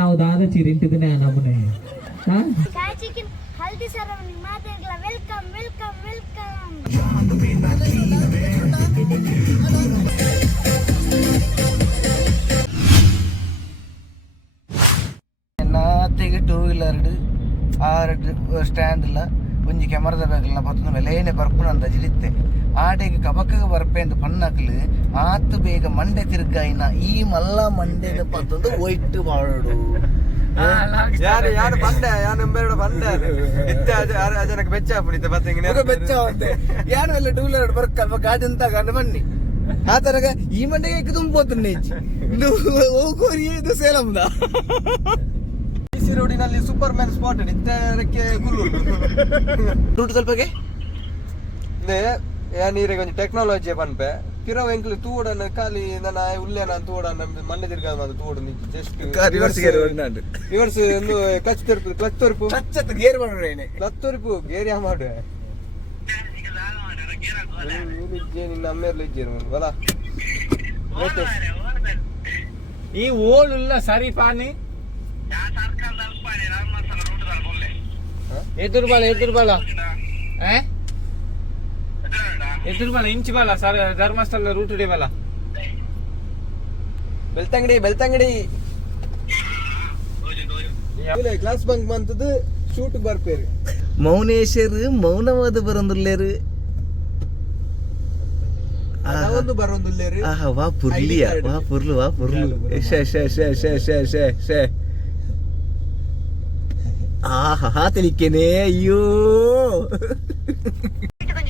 ನಾವು ದಾದ ಚಿರಿಂಟಿದನೆ ನಮ್ಮನೆ ಹಲ್ದಿ ಸರವಣಿ ಮಾತಾಡಲ್ಲ. Welcome welcome welcome. ನಾತೆಗೆ 2 ವೀಲರ್ 6 ಸ್ಟ್ಯಾಂಡ್ ಇಲ್ಲ ಒಂಜಿ ಕ್ಯಾಮರಾದ ಬೇಕಲ್ಲ ಪತ್ತೊಂದು ವೆಲೇನೆ ಬರ್ಪುನಂದ ಜಿಡಿತ್ತೆ ಆಡೆಗೆ ಕಬಕಗೆ ಬರ್ಪೆ ಅಂತ ಪಣ್ಣಕ್ಲು ಆತು ಬೇಗ ಮಂಡೆ ತಿರ್ಗಾಯಿನ ಈ ಮಲ್ಲ ಮಂಡೆನ ಪತ್ತೊಂದು ಒಯ್ಟ್ ಮಾಡು ಯಾರು ಬಂಡೆ ಯಾರು ಎಂಬೆರಡು ಬಂಡೆ ಜನಕ್ಕೆ ಬೆಚ್ಚ ಹಾಕ್ಬಿಡಿತ್ತೆ ಮತ್ತೆ ಬೆಚ್ಚ ಯಾರು ಎಲ್ಲ 2 ವೀಲರ್ ಬರ್ಕಲ್ವ ಗಾಡಿ ಅಂತ ಗಂಡು ಬನ್ನಿ ಆ ತರಗ ಈ ಮಂಡೆಗೆ ತುಂಬೋತು ಹೋಗೋರಿ ಇದು ಸೇಲಂದ ರೋಡಿನಲ್ಲಿ ಸೂಪರ್ ಮ್ಯಾನ್ ಸ್ಪಾಟ್ ನಿಂತಕ್ಕೆ ರೂಟ್ ಸ್ವಲ್ಪಗೆ ನೀರಿಗೆ ಒಂದು ಟೆಕ್ನಾಲಜಿ ಪನ್ಪೆ ಪಿರವ ಎಂಕ್ಲು ತೂಡನ ಖಾಲಿ ನನ್ನ ಉಲ್ಲೇನ ತೂಡನ ಮಣ್ಣೆ ತಿರ್ಗ ತೂಡು ಜಸ್ಟ್ ರಿವರ್ಸ್ ಒಂದು ಕ್ಲಚ್ ತೊರ್ಪು ಗೇರ್ ಮಾಡ್ರೆ ಕ್ಲಚ್ ತೊರ್ಪು ಗೇರ್ ಯಾ ಮಾಡು ನಿನ್ನ ಅಮ್ಮೇರ್ಲಿ ಇಜ್ಜೇನು ಬಲ ಈ ಓಳುಲ್ಲ ಸರಿ ಪಾನಿ ಎದುರು ಬಾಲ ಇಂಚು ಬಾಲ ಸರ್ ಧರ್ಮಸ್ಥಳ ರೂಟ್ ಡೇ ಬಾಲ Belthangady class bunk ಬಂತದ್ದು shoot ಬರ್ಪೇರು Mouneshwar ಮೌನವಾದ ಬರೊಂದುಲ್ಲೇರು ಒಂದು ಬರೊಂದುಲ್ಲೇರು ವಾ ಪುರ್ಲಿಯ ವಾ ಪುರ್ಲು ಶೇ ಆಹಾ ತೆಲಿಕ್ಕೇನೆ ಅಯ್ಯೋ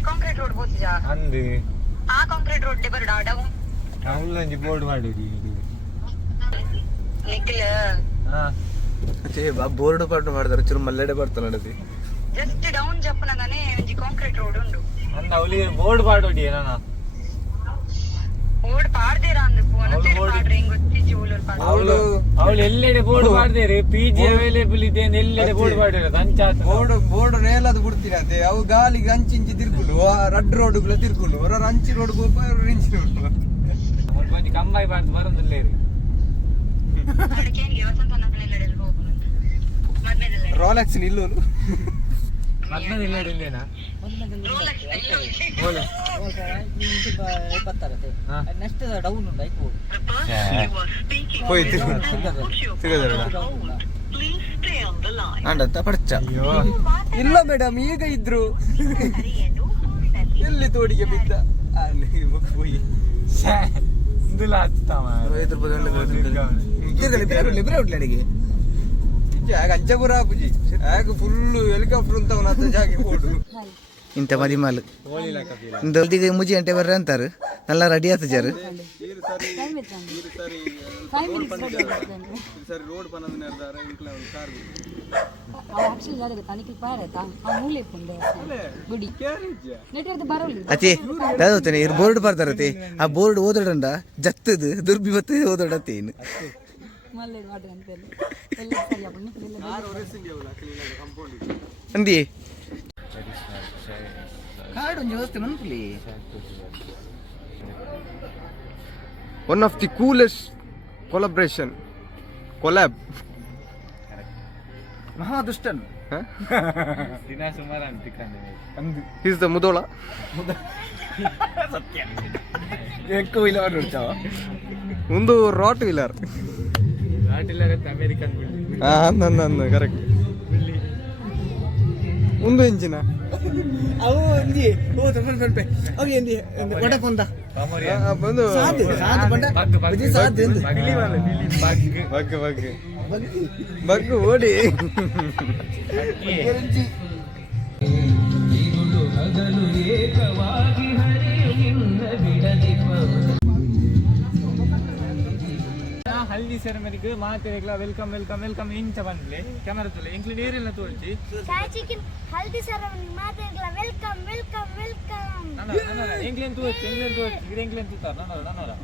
ಕಾಂಕ್ರೀಟ್ ರೋಡ್ ಬೋಸಿಜಾ ಅಂದು ಆ ಕಾಂಕ್ರೀಟ್ ರೋಡ್ ಡೆ ಬರಡ ಡೌನ್ ಅವಲಂಜಿ ಬೋರ್ಡ್ ಮಾಡಿರಿ ನಿಖಿಲ್ ಬೋರ್ಡ್ ಪಾರ್ಟ್ ಮಾಡ್ತಾರೆ ಚೂರು ಮಲ್ಲೆಡೆ ಬರ್ತಾನೆ ನಡದಿ ಜಸ್ಟ್ ಡೌನ್ ಜಪ್ಪನಗನೆ ಒಂಜಿ ಕಾಂಕ್ರೀಟ್ ರೋಡ್ ಉಂಡು ಅಂದ ಅವಲಿ ಬೋರ್ಡ್ ಪಾಡೋಡಿ ನಾನ ಬೋರ್ಡ್ ಪಾಡ್ದೇರಾ ಅಂದು ಫೋನ್ ಪಾಡ್ರೆ ಹಿಂಗ್ ಗೊತ್ತಿ ಚೂಲರ್ ಪಾಡ್ರೆ ಅವಳು ಎಲ್ಲೆಡೆ ಬೋರ್ಡ್ ಪಾಡ್ದೇರಿ ಪಿಜಿ ಅವೈಲೇಬಲ್ ಇದೆ ಎಲ್ಲೆಡೆ ಬೋರ್ಡ್ ಪಾಡಿರೋದು ಅಂಚಾತ ಬೋರ್ಡ್ ನೇಲದು ಬಿಡ್ತೀನಿ ಅದೇ ಅವು ಗಾಲಿಗೆ ಅಂಚಿಂಚಿ ತಿರ್ಕುಲು ರಡ್ ರೋಡ್ ತಿರ್ಕುಲು ಹೊರ ಅಂಚಿ ರೋಡ್ ಇಂಚಿ ರೋಡ್ ಕೊಂಚ ಕಂಬಾಯಿ ಬಾರ್ದು ಬರೋದಿಲ್ಲ ರೀ ಅದಕ್ಕೆ ವಸಂತ ನಗಲೆಲ್ಲ ಹೋಗ್ಬೇಕು ಮದ್ಮೇಲೆ ರೋಲೆಕ್ಸ್ ನಿಲ್ಲೋನು ಮದ್ಮೇಲೆ ಇಲ್ಲೇನಾ ನೆಕ್ಸ್ಟ್ ಡೌನ್ ಉಂಟು ಐಕ್ ಹೋಯ್ತು ಅಂಡತ್ತ ಪಡ್ಚ ಇಲ್ಲ ಮೇಡಮ್ ಈಗ ಇದ್ರು ಎಲ್ಲಿ ತೋಡಿಗೆ ಬಿದ್ದ ಅಡಿಗೆ ಅಂಚಗುರ ಪೂಜಿ ಫುಲ್ ಹೆಲಿಕಾಪ್ಟರ್ ಅಂತ ಜಾಗ ಓಡು ಇಂಥ ಮದಿಮಾಲು ಇಂದಲ್ದಿಗೆ ಮುಜಿ ಗಂಟೆ ಬರ್ರೆ ಅಂತಾರೆ ಎಲ್ಲ ರೆಡಿ ಆತಜಾರು ರೋಡ್ ಅತಿ ಯಾವ್ದಾನೆ ಇರ್ ಬೋರ್ಡ್ ಬರ್ತಾರತಿ ಆ ಬೋರ್ಡ್ ಓದೋಡಂಡ ಜತ್ತದು ದುರ್ಬಿ ಬತ್ತ ಓದೋಡತ್ತೇನು ಅಂದಿ one of the coolest collaboration collab ಮಹಾದುಷ್ಟನ್ ದಿನ ಸುಮಾರು ಅಂತಿಕಂದೆ he's the mudola ఎక్కువ ఇలా వచ్చావ ಒಂದು ರಾಟ್ ವೀಲರ್ ಅಮೆರಿಕನ್ ಅಂದ ಕರೆಕ್ಟ್ ಒಂದು ಇಂಚಿನ ಅವು ಒಂದಿ ಓ ತಪ್ಪನ್ ಪನ್ಪೆ ಅವು ಎಂದಿ ವಡ ಪೊಂದ ಬಂದು ಸಾದ್ ಬಂಡ ಬಜಿ ಸಾದ್ ಎಂದು ಬಗ್ಗು ಓಡಿ ಹಲ್ದಿ ಸೆರೆಮನಿಗೆ ಮಾತೆರೆಗ್ಲ ವೆಲ್ಕಮ್ ಇಂಚ ಬಂದ್ಲೆ ಕ್ಯಾಮರಾ ತೊಲೆ ಎಂಕ್ಲಿ ನೀರೆಲ್ಲ ತೋರಿಸಿ ಚಿಕನ್ ಹಲ್ದಿ ಸೆರೆಮನಿ ಮಾತೆರೆಗ್ಲ ವೆಲ್ಕಮ್ ನಾನು ಎಂಕ್ಲೇನ್ ತೋರಿಸಿ ಗಿಡ ಎಂಕ್ಲೇನ್ ತೂತಾರ ನಾನು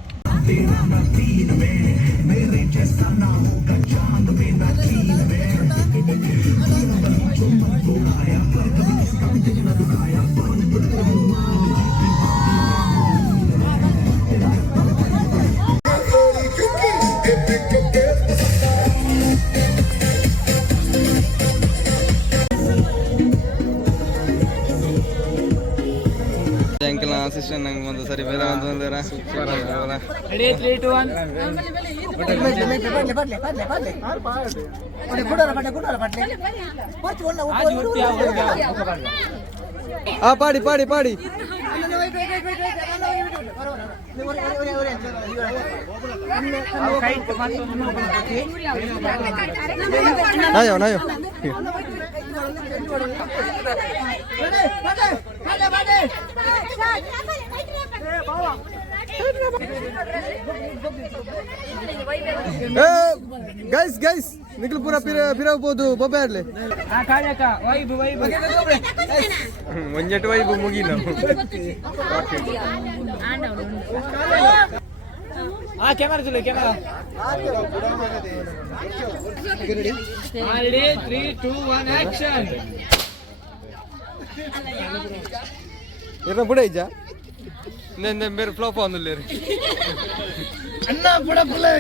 ಅಂಕಲ್ ಅಸಿಸ್ಟೆಂಟ್ ನಂಗೆ ಒಂದು ಸರಿ ಬೇರೆ ಅಂತಂದ್ರೆ ರೆಡಿ 3 2 ಆ ಪಾಡಿ ಪಾಡಿ ಪಾಡಿ ನಾಯೋ ನಾಯೋ ಗೈಸ್ ಗೈಸ್ ನಿಖಿಲ್ ಪೂರ ಪಿರಬಹುದು ಬೊಬ್ಬೆ ಆಡ್ಲಿ ಒಂಜೆಟ್ಟು ವೈಬು ಮುಗಿನ ಕ್ಯಾಮರಾ ಚಲೋ ಕ್ಯಾಮರಾ ರೆಡಿ 3 2 1 ಆಕ್ಷನ್ ಇರ್ನ ಬುಡ ಇಜ್ಜ ನೆನ್ನೆ ಬೇರೆ ಫ್ಲಾಪ್ ಆಂದುಲ್ಲೆ ಅಣ್ಣ ಬುಡ ಪುಲೆ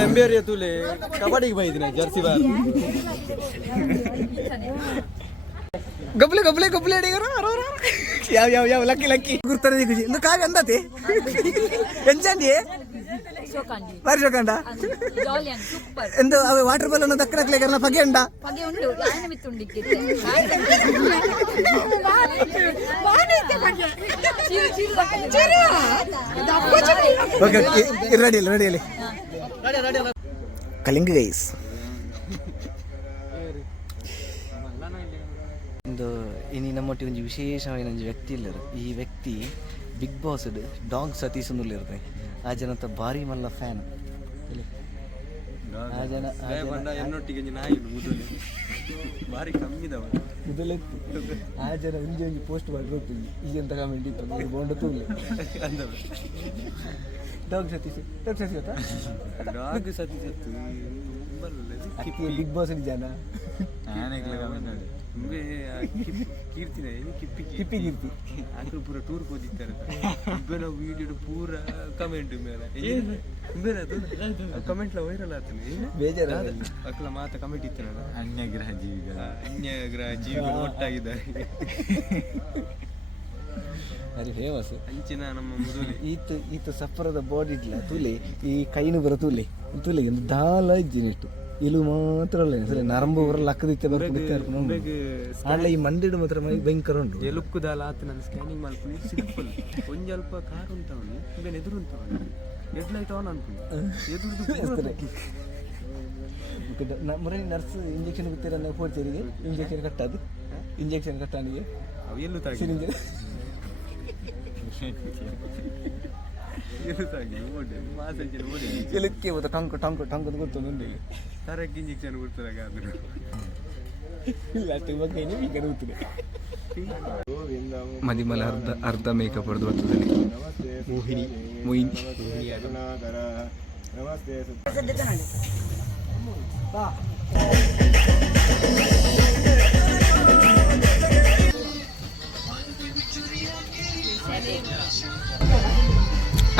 ಎಂಬೇರಿಯ ತುಲೆ ಕಬಡ್ಡಿಗೆ ಬೈದಿನ ಜರ್ಸಿ ಬಾರ್ ಗಬ್ಲೆ ಗಬ್ಲೆ ಗಬ್ಲೆ ಯಾವ ಯಾವ ಯಾವ ಲಕ್ಕಿ ಲಕ್ಕಿ ಗುರ್ತಾರೆ ದಿಗುಜಿ ಇಂದು ಕಾವ್ಯ ಅಂದತಿ ಎಂಚಂಡಿ ಬಾರಿ ಶೋಕಂಡ ಎಂದು ಅವೆ ವಾಟರ್ ಬಲೂನ್ ದಕ್ಕಡಕ್ಲೆಗರ್ನ ಪಗೆ ಉಂಡ ಪಗೆ ಉಂಡು ಯಾನ ಮಿತ್ತುಂಡಿಕ್ಕಿದೆ ಓಕೆ ರೆಡಿ ರೆಡಿ ಕಲಿಂಗ ಗೈಸ್ ಒಂದು ಇನಿ ನಮ್ಮೊಟ್ಟಿಗೆ ಒಂದು ವಿಶೇಷమైన ಒಂದು ವ್ಯಕ್ತಿ ಇಲ್ಲರು ಈ ವ್ಯಕ್ತಿ ಬಿಗ್ ಬಾಸ್ ಡಾಗ್ ಸತೀಶ್ ಇರ್ತದೆ ಆ ಜನತ ಭಾರಿ ಮಲ್ಲ ಫ್ಯಾನ್ ಆ ಜನ ಎನ್ನೊಟ್ಟಿಗೆ ನಾಯಿ ಭಾರಿ ಕಮ್ಮಿದವ ಮೊದಲೇ ಆ ಜನ ಒಂಜಿ ಒಂಜಿ ಪೋಸ್ಟ್ ಮಾಡಿ ಹೋಗ್ತೀನಿ ಈಗ ಎಂತ ಕಾಮೆಂಟ್ ಇತ್ತು ಬೋಂಡ ತೂಲೆ dog Satish dog Satish Bigg Boss ಜನ ಕೀರ್ತಿನ ಕಿಪ್ಪಿ ಕಿಪ್ಪಿ ಕೀರ್ತಿ ಆದ್ರೂ ಪೂರ ಟೂರ್ ಹೋದಿತ್ತಾರೆ ನಾವು ವಿಡಿಯೋ ಪೂರ ಕಮೆಂಟ್ ಮೇಲೆ ಬೇರೆ ಅದು ಕಮೆಂಟ್ ವೈರಲ್ ಆಗ್ತಾನೆ ಬೇಜಾರ ಅಕ್ಲ ಮಾತ ಕಮೆಂಟ್ ಇತ್ತಲ್ಲ ಅನ್ಯಗ್ರಹ ಜೀವಿಗಳು ಒಟ್ಟಾಗಿದ್ದಾರೆ ಅದು ಫೇಮಸ್ ಅಂಚಿನ ನಮ್ಮ ಮೊದಲು ಈತ ಸಫರದ ಬಾಡಿ ಇಡ್ಲ ತುಲೆ ಈ ಕೈನು ಬರ ತುಲೆ ತುಲೆಗೆ ದಾಲ ಇಜ್ಜಿನಿಟ್ಟು ಇಲು ಮಾತ್ರ ಅಲ್ಲ ಸರಿ ನರಂಬು ಬರ ಲಕ್ಕದಿತ್ತೆ ಬರ್ಕೊಂಡು ಆಡ್ಲ ಈ ಮಂದಿಡು ಮಾತ್ರ ಭಯಂಕರ ಉಂಟು ಎಲುಕ್ಕುದಾಲ ಆತ ನಾನು ಸ್ಕ್ಯಾನಿಂಗ್ ಮಾಡ್ಕೊಂಡು ಸಿಂಪಲ್ ಒಂಜಲ್ಪ ಕಾರ್ ಉಂಟವನು ಬೇರೆ ಎದುರು ಉಂಟವನು ಹೆಡ್ಲೈಟ್ ಆನ್ ಅನ್ಕೊಂಡು ಮರ ನರ್ಸ್ ಇಂಜೆಕ್ಷನ್ ಗೊತ್ತಿರ ಕೊಡ್ತೀರಿಗೆ ಇಂಜೆಕ್ಷನ್ ಕಟ್ಟದು ಇಂಜೆಕ್ಷನ್ ಕಟ್ಟಾನಿಗೆ ಅವು ಎಲ್ಲೂ ತಾಗಿ ಎಲಕ್ಕೆ ಮತ್ತೆ ಟಂಕ್ ಟಂಕ್ ಟಂಕ್ ಅಂತ ಗೊತ್ತು ಮುಂದೆ ತರಕ್ಕೆ ಇಂಜೆಕ್ಷನ್ ಕೊಡ್ತಾರೆ ಆದರೂ ಲಾಸ್ಟ್ ಬಗ್ಗೆ ಈಗ ಗೊತ್ತಿದೆ ಮದಿಮಲ ಅರ್ಧ ಮೇಕಪ್ ಹೊಡೆದು ಬರ್ತದೆ ಮೋಹಿನಿ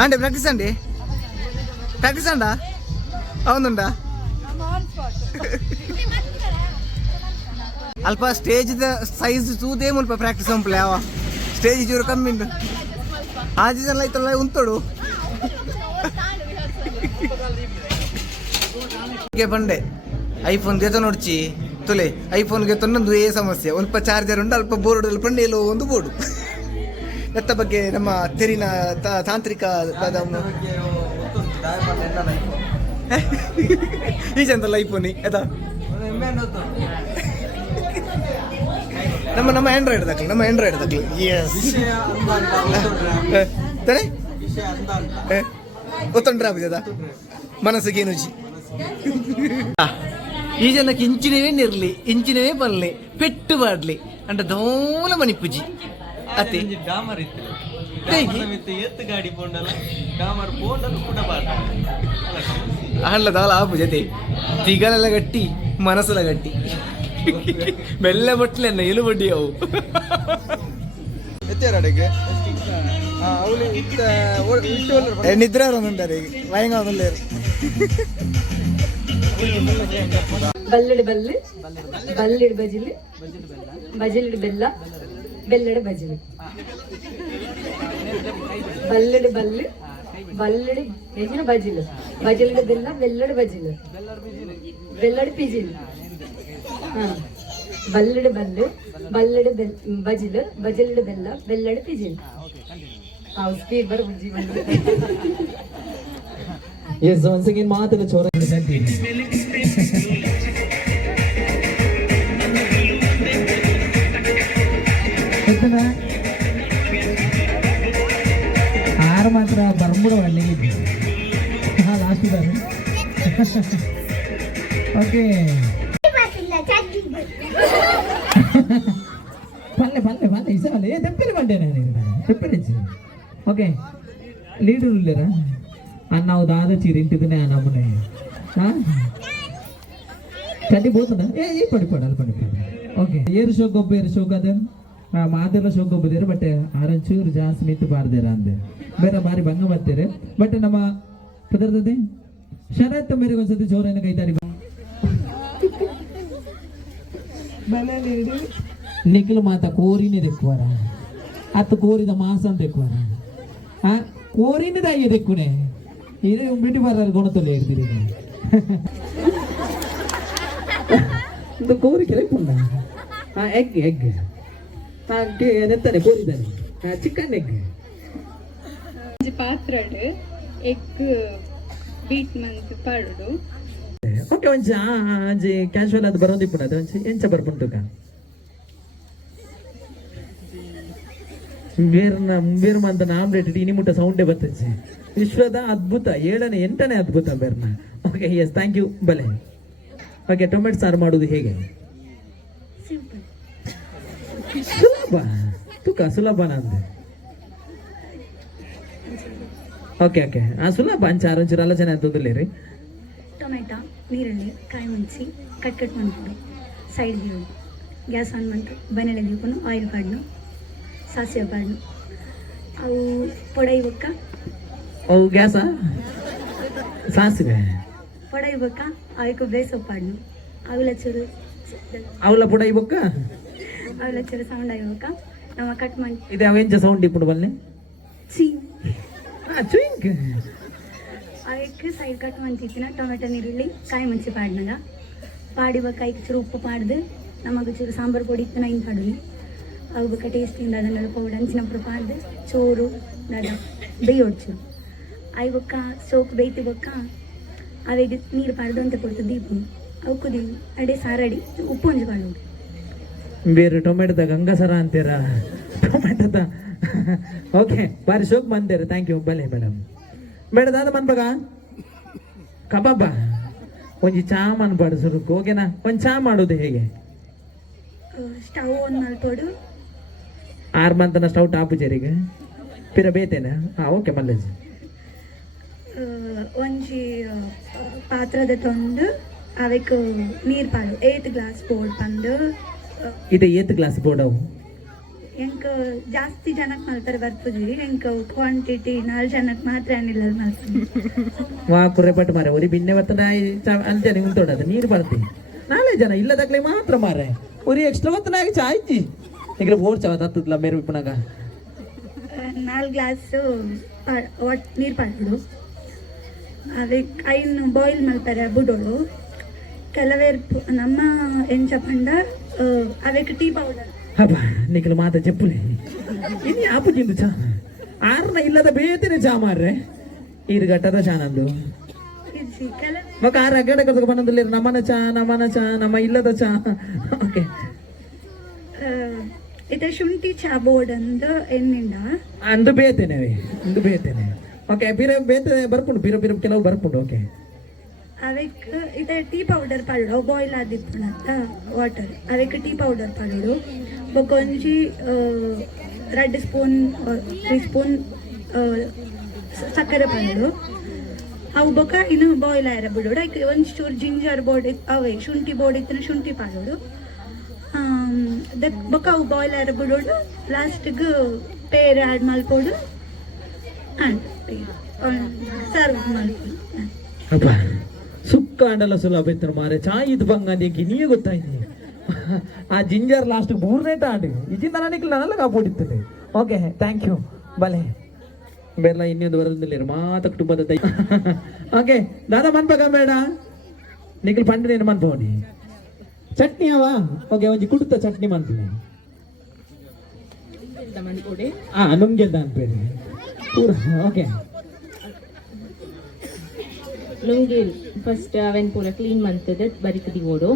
అంటే ప్రాక్టీస్ అండా అవునుండా ಅಲ್ಪ ಸ್ಟೇಜ್ ಸೈಜ್ ತೂದೇ ಮುಲ್ಪ ಪ್ರಾಕ್ಟೀಸ್ ಅಂಪಲೆ ಅವ ಸ್ಟೇಜ್ ಚೂರು ಕಮ್ಮಿ ಉಂಟು ಆಜಿ ಜನ ಐತಲ್ಲ ಉಂತೋಡು ಬಂಡೆ ಐಫೋನ್ ಗೆತ ನೋಡ್ಚಿ ತುಲೆ ಐಫೋನ್ಗೆ ತೊನ್ನೊಂದು ಏ ಸಮಸ್ಯೆ ಅಲ್ಪ ಚಾರ್ಜರ್ ಉಂಟು ಅಲ್ಪ ಬೋರ್ಡ್ ಪಂಡೆ ಎಲ್ಲೋ ಒಂದು ಬೋರ್ಡು ಎತ್ತ ಬಗ್ಗೆ ನಮ್ಮ ತೆರಿನ ತಾಂತ್ರಿಕ ಈ ಚಂದಲ್ಲ ಐಫೋನಿ ಆಯ್ತಾ ನಮ್ಮ ಆಂಡ್ರಾಯ್ಡ್ ದಕ್ಕಲು ಎಸ್ ತಡೆ ಒತ್ತೊಂಡ್ರ ಆಗುದ ಮನಸ್ಸಿಗೆ ನುಜಿ ಈ ಜನಕ್ಕೆ ಇಂಚಿನವೇ ನಿರ್ಲಿ ಇಂಚಿನವೇ ಬರಲಿ ಪೆಟ್ಟು ಬಾಡ್ಲಿ ಅಂಟ ದೋಲ ಮಣಿಪುಜಿ ಅತ್ತೆ ಡಾಮರ್ ಇತ್ತು ಎತ್ತು ಗಾಡಿ ಪೋಂಡಲ್ಲ ಡಾಮರ್ ಪೋಂಡಲ್ಲ ಕೂಡ ಆಡ್ಲ ದಾಲ ಆಪು ಜೊತೆ ತಿಗಲೆಲ್ಲ ಗಟ್ಟಿ ಮನಸ್ಸೆಲ್ಲ ಗಟ್ಟಿ ಮೆಲ್ಲ ಬಟ್ಲೆ ಎಲು ಬಡ್ಡಿ ಅವು ಇತ್ತೇರಡೆಗೆ ಅವಳು ಇಟ್ಟು ನಿದ್ರೆ ಒಂದುಂಟಾರೆ ವಯಂಗ ಒಂದುಲ್ಲೇರು ಬಲ್ಲಡಿ ಬಲ್ಲೆ ಬಲ್ಲಿಡಿ ಬಜಿಲಿ ಬಜಿಲಿಡಿ ಬೆಲ್ಲ ಬೆಲ್ಲಡಿ ಬಜಿಲಿ ಬಲ್ಲಡಿ ಬಲ್ಲೆ ಬಲ್ಲಡಿ ಹೆಚ್ಚಿನ ಬಜಿಲು ಬಜಿಲಿಡಿ ಬೆಲ್ಲ ಬೆಲ್ಲಡಿ ಬಜಿಲು ಬೆಲ್ಲಡಿ ಪಿಜಿಲು ಹಾ ಬಲ್ಲಡಿ ಬಲ್ಲೆ ಬಲ್ಲಡಿ ಬಜಿಲು ಬಜಿಲಿಡಿ ಬೆಲ್ಲ ಬೆಲ್ಲಡಿ ಪಿಜಿಲು ಹೌದು ಸ್ಪೀಡ್ ಬರ ಬುಜ್ಜಿ ಬಂದು ಎಸ್ ಒನ್ಸ್ ಅಗೇನ್ ಮಾತನ್ನ ಚೋರ ಆರು ಮಾತ್ರ ಬರ್ಮುಡ ಒಳ್ಳೆಗಿದ್ದು ಹಾ ಲಾಸ್ಟ್ ಇದ್ದಾರೆ ಓಕೆ ಪಲ್ಲೆ ಪಲ್ಲೆ ಪಲ್ಲೆ ಇಸಲ್ಲ ಏ ತೆಪ್ಪಲಿ ಬಂಡೇನೆ ತೆಪ್ಪಲಿ ಓಕೆ ಲೀಡರ್ ಇಲ್ಲರ అన్నావు దాదా చిరింటిదినే అన్నమ్మనే చండి పోతుందా ఏ పడిపోడాలి ఓకే ಏರು ಶೋಕ್ ಒಬ್ಬ ಏರು ಶೋಕ್ ಅದ ಮಾದೆಲ್ಲ ಶೋಕ್ ಒಬ್ಬದೇರು ಬಟ್ ಆರಂಚೂರು ಜಾಸ್ತಿ ನಿಂತು ಬಾರ್ದೇರ ಅಂದೆ ಬೇರೆ ಬಾರಿ ಭಂಗ ಬರ್ತೀರಿ ಬಟ್ ನಮ್ಮ ಕುದರ್ತದೆ ಶರತ್ ಮೇರೆಗೆ ಒಂದ್ಸತಿ ಜೋರನ್ನ ಕೈತಾರಿ ನಿಖಿಲ್ ಮಾತ ಕೋರಿನೇ ದೆಕ್ಕುವಾರ ಅತ್ತು ಕೋರಿದ ಮಾಸ ಅಂತ ದೆಕ್ಕುವಾರ ಕೋರಿನೇ ದಾಯ ದೆಕ್ಕುನೆ ಇದು ಬ್ಯೂಟಿ ಪಾರ್ಲರ್ ಗುಣತೊಲೆ ಹೇಳ್ತೀರಿ ಇದು ಕೋರಿ ಕೆಳಪುಂಡ ಎಗ್ ಎಗ್ ನೆತ್ತಾನೆ ಕೋರಿದ್ದಾನೆ ಚಿಕನ್ ಎಗ್ ಪಾತ್ರೆ ಎಗ್ ಬೀಟ್ ಮಂತ್ ಪಡುದು ಓಕೆ ಒಂಚ ಆಜಿ ಕ್ಯಾಶುವಲ್ ಅದು ಬರೋದಿಪ್ಪುಂಡು ಅದು ಒಂಚ ಎಂಚ ಬರ್ಪುಂಟುಕ ಬೇರ್ ಮಂತ ಆಮ್ಲೆಟ್ ಇನಿ ಮುಟ್ಟ ಸೌಂಡೇ ಬರ್ತದೆ ವಿಶ್ವದ ಅದ್ಭುತ 7ನೇ 8ನೇ ಅದ್ಭುತ ಬೇರ್ನ ಓಕೆ ಎಸ್ ಥ್ಯಾಂಕ್ ಯು ಬಲೆ ಓಕೆ ಟೊಮೆಟೊ ಸಾರು ಮಾಡೋದು ಹೇಗೆ ಸುಲಭ ತುಕ ಸುಲಭನ ಅಂದೆ ಓಕೆ ಓಕೆ ಸುಲಭ ಅಂಚಾರು ಒಂಚೂರು ಆಲೋಚನೆ ಅಂತದಿಲ್ಲ ರೀ ಟೊಮೆಟೊ ನೀರುಳ್ಳಿ ಕಾಯಿ ಮುಂಚಿ ಕಟ್ ಮಾಡ್ಕೊಂಡು ಸೈಡ್ ದೀವು ಗ್ಯಾಸ್ ಆನ್ ಮಾಡ್ತು ಬನೆಲೆ ದೀಪನು ಆಯಿಲ್ ಪಾಡ್ನು ಸಾಸಿವೆ ಪಾಡ್ನು ಅವು ಪೊಡೈಬೇಕ ಅವು ಗ್ಯಾಸಾ ಸಾಸಿವೆ ಪೊಡೈಬೇಕ ಅವಕ್ಕೆ ಬೇಸೋ ಪಾಡ್ನು ಅವಿಲ ಚೂರು ಅವಳ ಪುಡ ಇಬಕ್ಕ ಅವಿಲ ಚೂರು ಸೌಂಡ್ ಆಗಿಬೇಕ ನಾವು ಕಟ್ ಮಾಡಿ ಇದು ಅವ ಎಂಚ ಸೌಂಡ್ ಇಪ್ಪುಡು ಬಲ್ಲೆ ಚೀ ಚುಯಿಂಕ್ ಅದಕ್ಕೆ ಸೈಡ್ ಕಟ್ ಮಾಡ್ತಿತ್ತಿನ ಟೊಮೆಟೊ ನೀರುಳ್ಳಿ ಕಾಯಿ ಮುಂಚಿ ಪಾಡ್ನಾಗ ಪಾಡಿಬೇಕಾಯ್ತು ಚೂರು ಉಪ್ಪು ಪಾಡ್ದು ನಮಗೆ ಚೂರು ಸಾಂಬಾರು ಪೊಡಿ ಇತ್ತು ನೈನ್ ಪಾಡುವಿ ಆಗಬೇಕ ಟೇಸ್ಟಿಂದ ಅದನ್ನೆಲ್ಲ ಪೌಡರ್ ಹಂಚಿನప్పుడు ಪಾಡ್ದು ಚೋರು ನಡ ಬೇಯೋಡ್ಚು ಅಯ್ಯಕ್ಕ ಸೋಕು ಬೇಯ್ತಿಬೇಕ ಅವೆಗೆ ನೀರು ಪಾಡ್ದು ಅಂತ ಕೊಡ್ತು ದೀಪು ಅವು ಕುದಿ ಅಡೆ ಸಾರಡಿ ಉಪ್ಪು ಒಂಜಿ ಪಾಡು ಬೇರೆ ಟೊಮೆಟೊದ ಗಂಗಸರ ಅಂತೀರ ಟೊಮೆಟೊದ ಓಕೆ ಬಾರಿ ಶೋಕ್ ಬಂದೇರ ಥ್ಯಾಂಕ್ ಯು ಬಲೆ ಮೇಡಮ್ ಬೇಡದಾದ ಮನ್ಬಗ ಕಬಾಬ ಒಂಜಿ ಚಾ ಮನ್ಬಾಡು ಸುರುಕು ಓಕೆನಾ ಒಂದು ಚಾ ಮಾಡೋದು ಹೇಗೆ ಸ್ಟವ್ ಒಂದು ಮಲ್ಪೋಡು 6 ಮಂತನ ಸ್ಟವ್ ಟಾಪು ಜರಿಗೆ ಪಿರ ಬೇತೇನಾ ಓಕೆ ಮಲ್ಲಜಿ ಒಂಜಿ ಪಾತ್ರದ ತೊಂದು ಅವಕ್ಕೆ ನೀರು ಪಾಡು 8 ಗ್ಲಾಸ್ ಬೋರ್ಡ್ ಬಂದು ಇದು 8 ಗ್ಲಾಸ್ ಬೋರ್ಡ್ ಅವು ಎಂಕ ಜಾಸ್ತಿ ಜನಕ್ಕೆ ಮಾಡ್ತಾರೆ ಬರ್ತದೆ ಎಂಕ ಕ್ವಾಂಟಿಟಿ 4 ಜನಕ್ಕೆ ಮಾತ್ರ ಏನಿಲ್ಲ ಮಾಡ್ತೀನಿ ವಾ ಕುರ್ರೆ ಪಟ್ಟು ಮಾರೆ ಒರಿ ಬಿನ್ನೆ ಬರ್ತದ ಅಂತಾನೆ ಉಂಟೋಡದು ನೀರು ಬರ್ತೀನಿ 4 ಜನ ಇಲ್ಲದಾಗ್ಲೇ ಮಾತ್ರ ಮಾರೆ ಒರಿ ಎಕ್ಸ್ಟ್ರಾ ಬರ್ತನಾಗಿ ಚಾಯ್ತಿ ಈಗ ಬೋರ್ ಚಾವತ್ ಹತ್ತದ್ಲ ಮೇರು ಇಪ್ಪನಾಗ 4 ಗ್ಲಾಸ್ ನೀರು ಪಾಡು ಅದಕ್ಕೆ ಐನು ಬಾಯ್ಲ್ ಮಾಡ್ತಾರೆ ಬುಡೋಳು ಕೆಲವೇರು ನಮ್ಮ ಎಂಚ ಪಂಡ ಅವಕ್ಕೆ ಟೀ ಪೌಡರ್ ಹಬ್ಬ ನಿಖಿಲ್ ಮಾತ ಚೆಪ್ಪುಲೆ ಇನ್ನು ಆಪು ತಿಂದು ಚಾ 6ನ ಇಲ್ಲದ ಬೇತೇನೆ ಚಾ ಮಾರ್ರೆ ಈರುಗಟ್ಟದ ಚಾ ನಂದು ಮಗ 6 ಅಗ್ಗಡೆ ಕರ್ದು ಬಂದಿಲ್ಲ ನಮ್ಮನ ಚಾ ನಮ್ಮ ಇಲ್ಲದ ಚಾ ಓಕೆ ಇದು ಶುಂಠಿ ಚಾ ಬೋರ್ಡ್ ಅಂದ ಎಣ್ಣಿಂದ ಅಂದು ಬೇತೇನೆ ಓಕೆ ಪಿರ ಬೇತೆ ಬರ್ಪುಂಡು ಪಿರ ಕೆಲವು ಬರ್ಪುಂಡು ಓಕೆ ಅದಕ್ಕೆ ಇದು ಟೀ ಪೌಡರ್ ಪಾಡು ಬಾಯ್ಲ್ ಆದಿಪ್ಪುಣ ವಾಟರ್ ಅದಕ್ಕೆ ಟೀ ಪೌಡರ್ ಪಾಡು ಬೊಕೊಂಜಿ 2 ಸ್ಪೂನ್ 3 ಸ್ಪೂನ್ ಸಕ್ಕರೆ ಪಾಡು ಅವು ಬೊಕ ಇನ್ನು ಬಾಯ್ಲ್ ಆಯ್ರ ಬಿಡೋಡು ಅದಕ್ಕೆ ಒಂಚೂರು ಜಿಂಜರ್ ಬೋರ್ಡ್ ಅವೇ ಶುಂಠಿ ಬೋರ್ಡ್ ಇತ್ತು ಶುಂಠಿ ಪಾಡೋಡು ಬೊಕ್ಕ ಅವು ಬಾಯ್ಲರ್ ಬಿಡೋಡು ಲಾಸ್ಟ್ಗೆ ಪೇರ್ ಆ್ಯಡ್ ಮಲ್ಪೋಡು ಸರ್ವ್ ಮಲ್ಪೋಡು. ಅಪ್ಪ ಸುಕ್ಕ ಅಂಡಲ್ಲ ಸುಲಭ ಇತ್ತು ಮಾರೆ ಚಾಯ್ ಇದು ಬಂಗಂದಿಗೆ ನೀವೇ ಗೊತ್ತಾಯ್ತು. ಆ ಜಿಂಜರ್ ಲಾಸ್ಟ್ 3ನೇ ಆಡು ಇದಿಂದ ನನಗೆ ನಾನೆಲ್ಲ ಕಾಪಾಡಿರ್ತದೆ. ಓಕೆ ಥ್ಯಾಂಕ್ ಯು ಬಲೆ ಬೇರೆ ಇನ್ನೊಂದು ವರದಿಲ್ಲ ಮಾತ ಕುಟುಂಬದ ದೈ. ಓಕೆ ದಾದಾ ಮನ್ಪಗ ಬೇಡ ನಿಖಿಲ್ ಪಂಡಿನ ಮನ್ಪವನಿ ಚಟ್ನಿ ಅವ. ಓಕೆ ಒಂಜಿ ಕುಡುತ್ತ ಚಟ್ನಿ ಮನ್ಪನೆ ನುಂಗೆದ್ದ ಅನ್ಪೇರಿ ಪೂರ. ಓಕೆ ನುಂಗೇಲ್ ಫಸ್ಟ್ ಅವೆನ್ ಪೂರ ಕ್ಲೀನ್ ಮಂತದ ಬರಿಕದಿ ಓಡು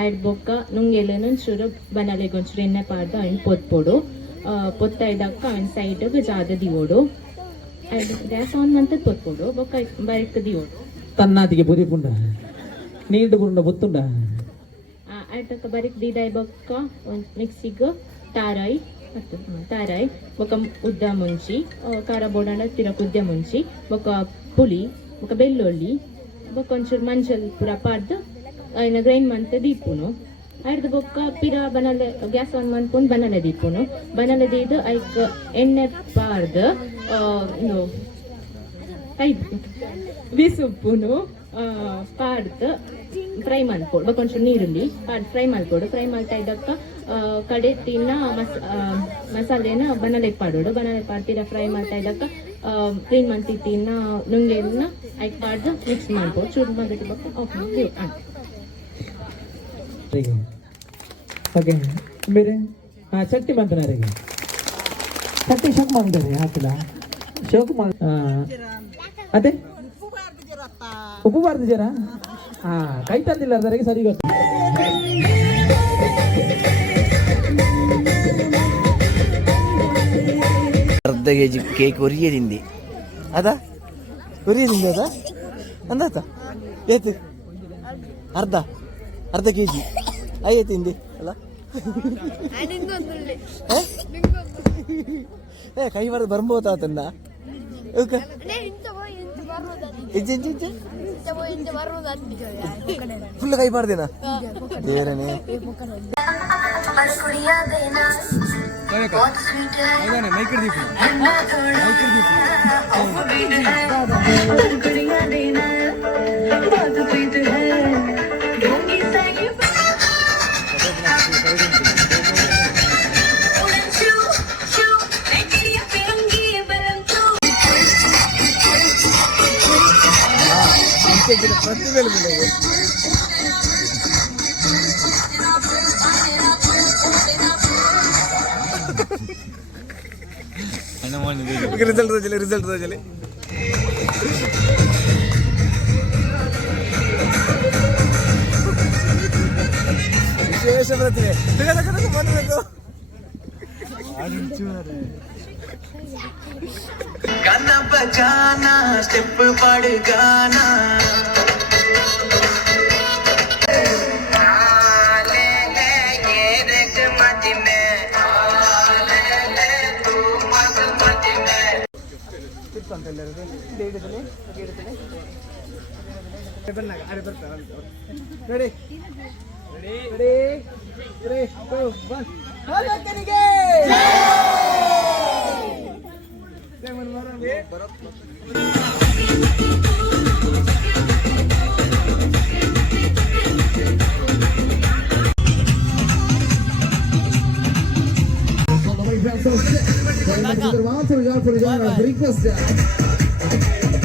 ಆಡ್ ಬೊಕ್ಕ ನುಂಗೇಲನ ಚೂರು ಬನಲೆಗೊಂಚೂರು ಎಣ್ಣೆ ಪಾಡ್ದು ಅವನ್ ಪೊತ್ಪೋಡು ಪೊತ್ತ ಇದ್ದಕ್ಕ ಅವನ್ ಸೈಡ್ಗೆ ಜಾದದಿ ಓಡು ಆಡ್ ಗ್ಯಾಸ್ ಆನ್ ಮಂತದ್ ಪೊತ್ಪೋಡು ಬೊಕ್ಕ ಬರಿಕದಿ ಓಡು ತನ್ನಾದಿಗೆ ಬುರಿ ಪುಂಡ ನೀಡು ಪುಂಡ ಬೊತ್ತುಂಡ ಆಟಕ್ಕ ಬರಿಕ್ ದಿದಾಯ್ ಬೊಕ್ಕ ಒಂದು ಮಿಕ್ಸಿಗೆ ತಾರಾಯಿ ತಾರಾಯಿ ಬೊಕ್ಕ ಉದ್ದ ಮುಂಚಿ ಖಾರ ಬೋಡಾಣ ತಿರಕ್ ಉದ್ದ ಮುಂಚಿ ಬೊಕ್ಕ ಪುಳಿ ಬೊಕ್ಕ ಬೆಳ್ಳುಳ್ಳಿ ಬೊಕ್ಕ ಒಂಚೂರು ಮಂಚಲ್ ಪೂರ ಪಾಡ್ದು ఆయన గ్రైండ్ మంతే దీపును ಆಯ್ದು ಬೊಕ್ಕ ಪಿರ ಬನಲೆ ಗ್ಯಾಸ್ ಆನ್ ಮಾಡ್ಕೊಂಡು ಬನಲೆ ದೀಪುನು ಬನಲೆ ದೀದು ಐಕ್ ಎಣ್ಣೆ ಪಾರ್ದು ಬಿಸುಪ್ಪುನು ಪಾಡ್ದು ಫ್ರೈ ಮಾಡ್ಕೊಡು ಬೊಕ್ಕ ಒಂಚೂರು ನೀರುಳ್ಳಿ ಪಾಡ್ದು ಫ್ರೈ ಮಾಡ್ಕೊಡು ಫ್ರೈ ಮಾಡ್ತಾ ಇದ್ದಕ್ಕ ಕಡೆ ತಿನ್ನ ಮಸಾಲೆನ ಬನಲೆಗೆ ಪಾಡೋಡು ಬನಲೆ ಪಾಡ್ತೀರ ಫ್ರೈ ಮಾಡ್ತಾ ಇದ್ದಕ್ಕ ಕ್ಲೀನ್ ಮಾಡ್ತಿತ್ತಿನ ನುಂಗೆನ ಐಕ್ ಪಾಡ್ದು ಮಿಕ್ಸ್ ಮಾಡ್ಬೋದು ಚೂರು ಮಾಡಿಟ್ಟು ಬೊಕ್ಕ ಆಫ್ ಮಾಡಿ ಓಕೆ ಬೇರೆ ಹಾಂ ಚಟ್ನಿ ಬಂತನಾರಿಗೆ ಚಟ್ನಿ ಶೋಕ್ ಮಾಡಿದ್ದಾರೆ ಹಾಕಿಲ್ಲ ಶೋಕ್ ಮಾಡಿ ಅದೇ ಉಪ್ಪು ಬಾರ್ದು ಜರ ಹಾಂ ಕೈ ತಂದಿಲ್ಲ ಅದರಿಗೆ ಸರಿ ಗೊತ್ತು. ಅರ್ಧ kg ಕೇಕ್ ಒರಿಯದಿಂದಿ ಅದಾ ಒರಿಯದಿಂದಿ ಅದ ಅಂದಾತ ಏತು ಅರ್ಧ kg ಅಯ್ಯತಿಂದಿ ಅಲ್ಲ ಏ ಕೈ ಬರೋದು ಬರ್ಬೋತಾತನ್ನ ಫುಲ್ ಕೈ ಬಾರ್ದೇನಾ ಬೇರೆನೆ ರಿಸಲ್ಟ್ ರಾಜಲಿ ವಿಶೇಷ ಪ್ರತಿಭೆ ಮಾಡಬೇಕು. गाना बजाना स्टेप पड़ गाना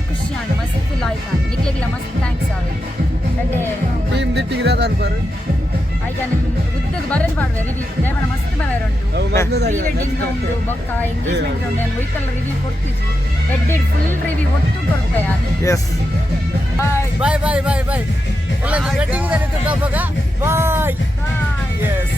ಖುಷಿಯಾಗಿ ಮಸ್ತ್ ಫುಲ್ ಆಯ್ತು ನಿಕ್ಲಿಗೆಲ್ಲ ಮಸ್ತ್ ಥ್ಯಾಂಕ್ಸ್ ಆಗ అంటే ಟೀಮ್ ದಿಟ್ಟಿಗೆ ದಾದಾನ್ ಪರ್ ಆಯ್ತು ಉದ್ದಕ್ಕೆ ಬರೋದು ಮಾಡುವೆ ರಿವ್ಯೂ ದೇವನ ಮಸ್ತ್ ಬರೋರುಂಟು ಪ್ರೀ ವೆಡ್ಡಿಂಗ್ ಉಂಟು ಬೊಕ್ಕ ಎಂಗೇಜ್ಮೆಂಟ್ ಉಂಟು ನಾನು ವೈಕಲ್ ರಿವ್ಯೂ ಕೊಡ್ತಿದ್ವಿ ವೆಡ್ಡೆಡ್ ಫುಲ್ ರಿವ್ಯೂ ಒಟ್ಟು ಕೊಡ್ತೆ ಎಸ್ ಬಾಯ್ ಬಾಯ್ ಬಾಯ್ ಬಾಯ್ ಎಲ್ಲ ವೆಡ್ಡಿಂಗ್ ಬಾಯ್ ಬಾಯ್ ಎಸ್